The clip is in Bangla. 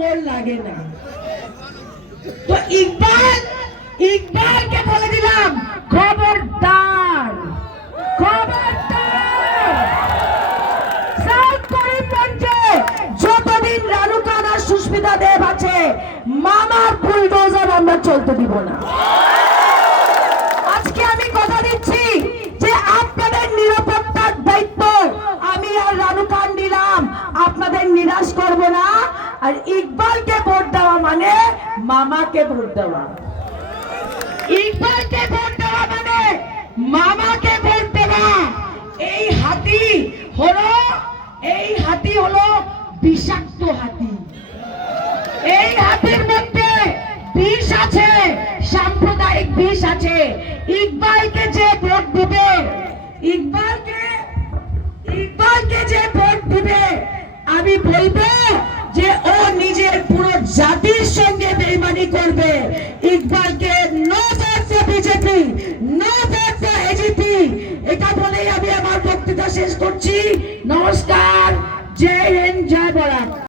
মোর লাগে না। তো ইকবালকে বলে দিলাম, খবরদার খবরদার, সাউথ করিমগঞ্জে যতদিন রানুকান আর সুস্মিতা দেব আছে, মামার বুলডোজার আমরা চলতে দিব না। আজকে আমি কথা দিচ্ছি যে আপনাদের নিরাপত্তার দায়িত্ব আমি আর রানুকান নিলাম, আপনাদের নিরাশ করব না। আর ইকবালকে ভোট দেওয়া মানে মামাকে ভোট দেওয়া, ইকবালকে ভোট দেওয়া মানে মামাকে ভোট দেওয়া। এই হাতি হলো বিষাক্ত হাতি। এই হাতির মধ্যে বিষ আছে, সাম্প্রদায়িক বিষ আছে। ইকবালকে যে ভোট দিবে, ইকবালকে যে ভোট দিবে, আমি বলবো যে ও নিজের পুরো জাতির সঙ্গে বেইমানি করবে। ইকবালকে no vote for BJP, no vote for AGP, এটা বলেই আমি আমার বক্তৃতা শেষ করছি। নমস্কার, জয় হিন্দ, জয় বরাক।